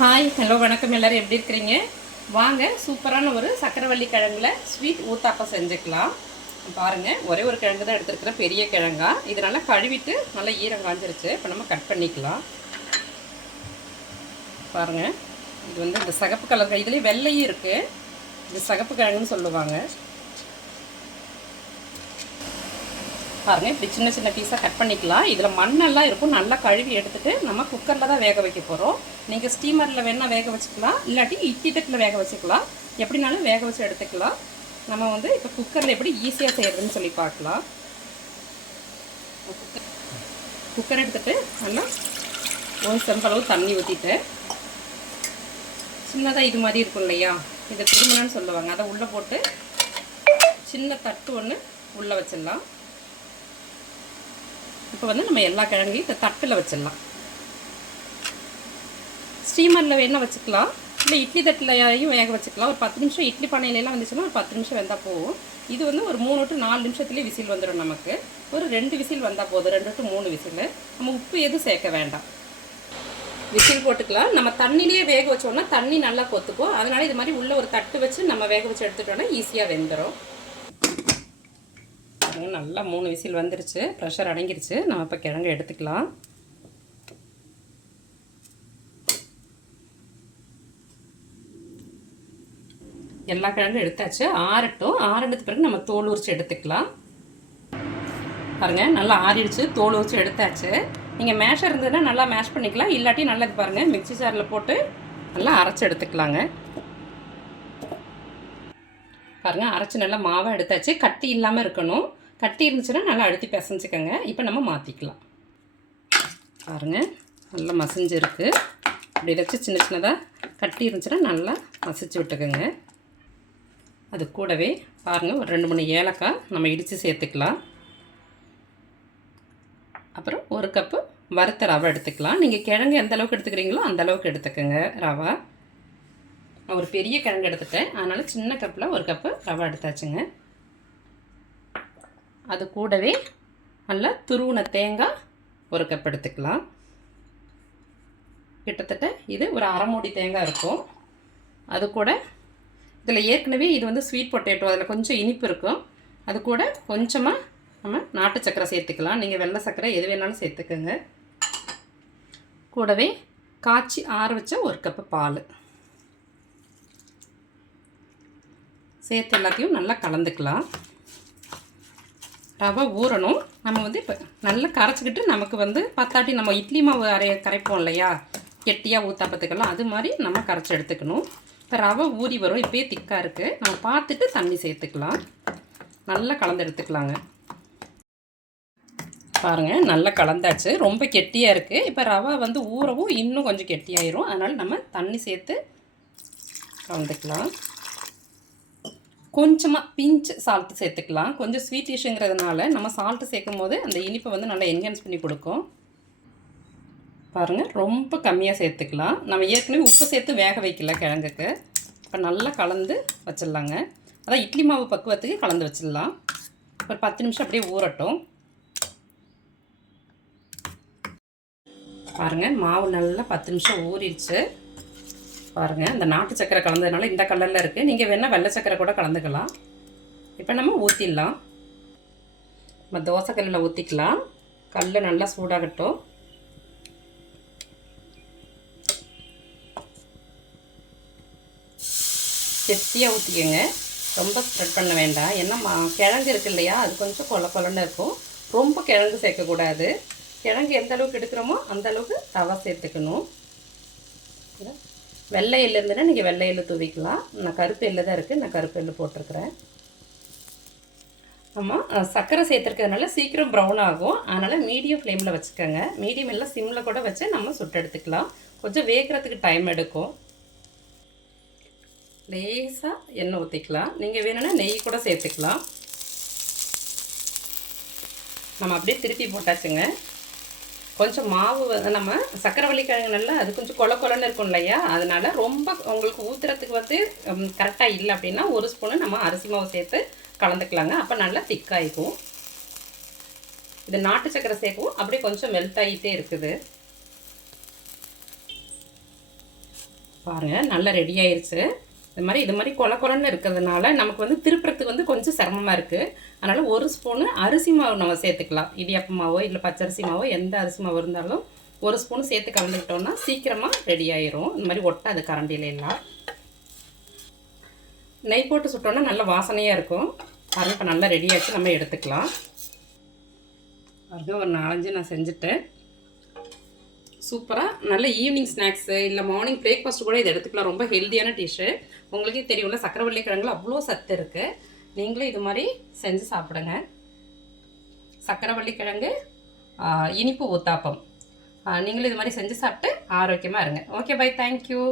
Hi hello வணக்கம், எல்லோரும் எப்படி இருக்கிறீங்க? வாங்க சூப்பரான ஒரு சக்கரவள்ளி கிழங்குல ஸ்வீட் ஊத்தாப்பம் செஞ்சுக்கலாம். பாருங்கள், ஒரே ஒரு கிழங்கு தான் எடுத்துருக்கிறேன், பெரிய கிழங்கா. இது நல்லா கழுவிட்டு நல்லா ஈரம் காஞ்சிருச்சு. இப்போ நம்ம கட் பண்ணிக்கலாம். பாருங்கள், இது வந்து இந்த சிகப்பு கலர், இதுலேயே வெள்ளையும் இருக்குது. இது சிகப்பு கிழங்குன்னு சொல்லுவாங்க. பாருங்கள், இப்படி சின்ன சின்ன பீஸாக கட் பண்ணிக்கலாம். இதில் மண்ணெல்லாம் இருக்கும், நல்லா கழுவி எடுத்துகிட்டு நம்ம குக்கரில் தான் வேக வைக்க போகிறோம். நீங்கள் ஸ்டீமரில் வேணால் வேக வச்சுக்கலாம், இல்லாட்டி இட்லி தட்டில் வேக வச்சுக்கலாம். எப்படினாலும் வேக வச்சு எடுத்துக்கலாம். நம்ம வந்து இப்போ குக்கரில் எப்படி ஈஸியாக செய்கிறதுன்னு சொல்லி பார்க்கலாம். குக்கர் எடுத்துகிட்டு நல்லா ஒரு செம்பளவு தண்ணி ஊற்றிட்டு, சின்னதாக இது மாதிரி இருக்கும் இல்லையா, இதை திருமணம்னு சொல்லுவாங்க, அதை உள்ளே போட்டு சின்ன தட்டு ஒன்று உள்ளே வச்சிடலாம். இப்போ வந்து நம்ம எல்லா கிழங்கையும் இந்த தட்டில் வச்சிடலாம். ஸ்டீமரில் வேணால் வச்சுக்கலாம், இல்லை இட்லி தட்டிலையும் வேக வச்சுக்கலாம். ஒரு 10 நிமிஷம் இட்லி பானையிலலாம் வந்துச்சுன்னா ஒரு 10 நிமிஷம் வெந்தால் போகும். இது வந்து ஒரு 3 to 4 நிமிஷத்துலேயே விசில் வந்துடும். நமக்கு ஒரு 2 விசில் வந்தால் போதும், 2 to 3 விசில். நம்ம உப்பு எதுவும் சேர்க்க வேண்டாம். விசில் போட்டுக்கலாம். நம்ம தண்ணிலேயே வேக வச்சோன்னா தண்ணி நல்லா கொத்துக்கும். அதனால் இது மாதிரி உள்ளே ஒரு தட்டு வச்சு நம்ம வேக வச்சு எடுத்துட்டோன்னா ஈஸியாக வெந்துடும். நல்லா 3 விசில் வந்துருச்சு, ப்ரெஷர் அடங்கிருச்சு. நம்ம இப்போ கிழங்கு எடுத்துக்கலாம். எல்லா கிழங்கும் எடுத்தாச்சு. ஆறட்டுக்கு பிறகு நம்ம தோல் உரிச்சு எடுத்துக்கலாம். பாருங்கள், நல்லா ஆறிடுச்சு, தோல் உரிச்சு எடுத்தாச்சு. நீங்கள் மேஷர் இருந்ததுன்னா நல்லா மேஷ் பண்ணிக்கலாம், இல்லாட்டி நல்லது பாருங்கள் மிக்சி ஜாரில் போட்டு நல்லா அரைச்சி எடுத்துக்கலாங்க. பாருங்கள், அரைச்சி நல்லா மாவாக எடுத்தாச்சு. கட்டி இல்லாமல் இருக்கணும். கட்டி இருந்துச்சுன்னா நல்லா அழுத்தி பிசைஞ்சிக்கோங்க. இப்போ நம்ம மாற்றிக்கலாம். பாருங்கள், நல்லா மசிஞ்சிருக்கு. இப்படி வச்சு சின்ன சின்னதாக கட்டி இருந்துச்சுன்னா நல்லா மசிச்சு விட்டுக்கோங்க. அது கூடவே பாருங்கள், ஒரு 2-3 ஏலக்காய் நம்ம இடித்து சேர்த்துக்கலாம். அப்புறம் 1 கப்பு வறுத்த ரவை எடுத்துக்கலாம். நீங்கள் கிழங்கு எந்த அளவுக்கு எடுத்துக்கிறீங்களோ அந்த அளவுக்கு எடுத்துக்கோங்க ரவை. நான் ஒரு பெரிய கிழங்கு எடுத்துட்டேன், அதனால் சின்ன கப்பில் 1 கப்பு ரவை எடுத்தாச்சுங்க. அது கூடவே நல்லா துருவின தேங்காய் 1 கப் எடுத்துக்கலாம். கிட்டத்தட்ட இது ஒரு அரை மூடி தேங்காய் இருக்கும். அது கூட இதில் ஏற்கனவே இது வந்து ஸ்வீட் பொட்டேட்டோ, அதில் கொஞ்சம் இனிப்பு இருக்கும். அது கூட கொஞ்சமாக நம்ம நாட்டு சர்க்கரை சேர்த்துக்கலாம். நீங்கள் வெள்ளை சர்க்கரை எது வேணாலும் சேர்த்துக்கோங்க. கூடவே காய்ச்சி ஆற வச்ச 1 கப்பு பால் சேர்த்து எல்லாத்தையும் நல்லா கலந்துக்கலாம். ரவை ஊறணும். நம்ம வந்து இப்போ நல்லா கரைச்சிக்கிட்டு, நமக்கு வந்து பத்தாட்டி நம்ம இட்லி மாவு கரைப்போம் இல்லையா, கெட்டியாக ஊத்தாப்பத்துக்கெல்லாம், அது மாதிரி நம்ம கரைச்சி எடுத்துக்கணும். இப்போ ரவை ஊறி வரும், இப்போயே திக்காக இருக்குது. நம்ம பார்த்துட்டு தண்ணி சேர்த்துக்கலாம். நல்லா கலந்து எடுத்துக்கலாங்க. பாருங்கள், நல்லா கலந்தாச்சு. ரொம்ப கெட்டியாக இருக்குது. இப்போ ரவை வந்து ஊறவும் இன்னும் கொஞ்சம் கெட்டியாயிரும். அதனால் நம்ம தண்ணி சேர்த்து கலந்துக்கலாம். கொஞ்சமாக பிஞ்சு சால்ட்டு சேர்த்துக்கலாம். கொஞ்சம் ஸ்வீட் டிஷ்ஷுங்கிறதுனால நம்ம சால்ட்டு சேர்க்கும் போது அந்த இனிப்பை வந்து நல்லா என்ஹான்ஸ் பண்ணி கொடுக்கும். பாருங்கள், ரொம்ப கம்மியாக சேர்த்துக்கலாம். நம்ம ஏற்கனவே உப்பு சேர்த்து வேக வைக்கல கிழங்குக்கு. இப்போ நல்லா கலந்து வச்சிடலாங்க. அதான் இட்லி மாவு பக்குவத்துக்கு கலந்து வச்சிடலாம். ஒரு 10 நிமிஷம் அப்படியே ஊறட்டும். பாருங்கள், மாவு நல்லா 10 நிமிஷம் ஊறிடுச்சு. பாருங்கள், இந்த நாட்டு சக்கரை கலந்ததுனால இந்த கலரில் இருக்குது. நீங்கள் வேணால் வெள்ளை சக்கரை கூட கலந்துக்கலாம். இப்போ நம்ம ஊற்றிடலாம். நம்ம தோசை கல்லில் ஊற்றிக்கலாம். கல் நல்லா சூடாகட்டும். கெட்டியாக ஊற்றிக்கோங்க, ரொம்ப ஸ்ப்ரெட் பண்ண வேண்டாம். ஏன்னா கிழங்கு இருக்குது இல்லையா, அது கொஞ்சம் கொல கொலன்னு இருக்கும். ரொம்ப கிழங்கு சேர்க்கக்கூடாது. கிழங்கு எந்த அளவுக்கு எடுக்கிறோமோ அந்த அளவுக்கு ரவை சேர்த்துக்கணும். வெள்ளை எள்ளு இருந்துன்னா நீங்கள் வெள்ளை எள்ளு தூவிக்கலாம். நான் கருப்பு எள்ளு தான் இருக்குது, நான் கருப்பு எள்ளு போட்டிருக்கிறேன். ஆமாம், சர்க்கரை சேர்த்துருக்கிறதுனால சீக்கிரம் ப்ரௌன் ஆகும். அதனால் மீடியம் ஃப்ளேமில் வச்சுக்கோங்க. மீடியம் இல்லை சிம்மில் கூட வச்சு நம்ம சுட்டு எடுத்துக்கலாம். கொஞ்சம் வேகிறதுக்கு டைம் எடுக்கும். லேசாக எண்ணெய் ஊற்றிக்கலாம். நீங்கள் வேணும்னா நெய் கூட சேர்த்துக்கலாம். நம்ம அப்படியே திருப்பி போட்டாச்சுங்க. கொஞ்சம் மாவு நம்ம சக்கரவள்ளி கிழங்கு நல்லா அது கொஞ்சம் கொல கொலன்னு இருக்கும் இல்லையா, அதனால் ரொம்ப உங்களுக்கு ஊற்றுறதுக்கு வந்து கரெக்டாக இல்லை அப்படின்னா 1 ஸ்பூனு நம்ம அரிசி மாவு சேர்த்து கலந்துக்கலாங்க. அப்போ நல்லா திக்காகிக்கும். இது நாட்டு சக்கரை சேர்க்கவும் அப்படியே கொஞ்சம் மெல்ட் ஆகிட்டே இருக்குது. பாருங்கள் நல்லா ரெடி ஆயிடுச்சு. இது மாதிரி கொல கொலன்னு இருக்கிறதுனால நமக்கு வந்து திருப்புறத்துக்கு வந்து கொஞ்சம் சிரமமாக இருக்குது. அதனால் ஒரு ஸ்பூனு அரிசி மாவு நம்ம சேர்த்துக்கலாம். இடியாப்ப மாவோ இல்லை பச்சரிசி மாவோ எந்த அரிசி மாவு இருந்தாலும் ஒரு ஸ்பூன் சேர்த்து கலந்துக்கிட்டோம்னா சீக்கிரமாக ரெடி ஆயிரும். இந்த மாதிரி ஒட்டாது கரண்டியில எல்லாம். நெய் போட்டு சுட்டோன்னா நல்ல வாசனையாக இருக்கும். பாருங்கள் இப்போ நல்லா ரெடி ஆச்சு, நம்ம எடுத்துக்கலாம். பாருங்கள் ஒரு 4-5 நான் செஞ்சுட்டேன். சூப்பராக நல்ல ஈவினிங் ஸ்நாக்ஸு இல்லை மார்னிங் பிரேக்ஃபாஸ்ட் கூட இதை எடுத்துக்கலாம். ரொம்ப ஹெல்த்தியான டிஷ்ஷு. உங்களுக்கே தெரியும்ல சக்கரவள்ளி கிழங்குல அவ்வளோ சத்து இருக்குது. நீங்களும் இது மாதிரி செஞ்சு சாப்பிடுங்க. சக்கரவள்ளி கிழங்கு இனிப்பு ஊத்தாப்பம் நீங்களும் இது மாதிரி செஞ்சு சாப்பிட்டு ஆரோக்கியமாக இருங்க. Okay bye, thank you.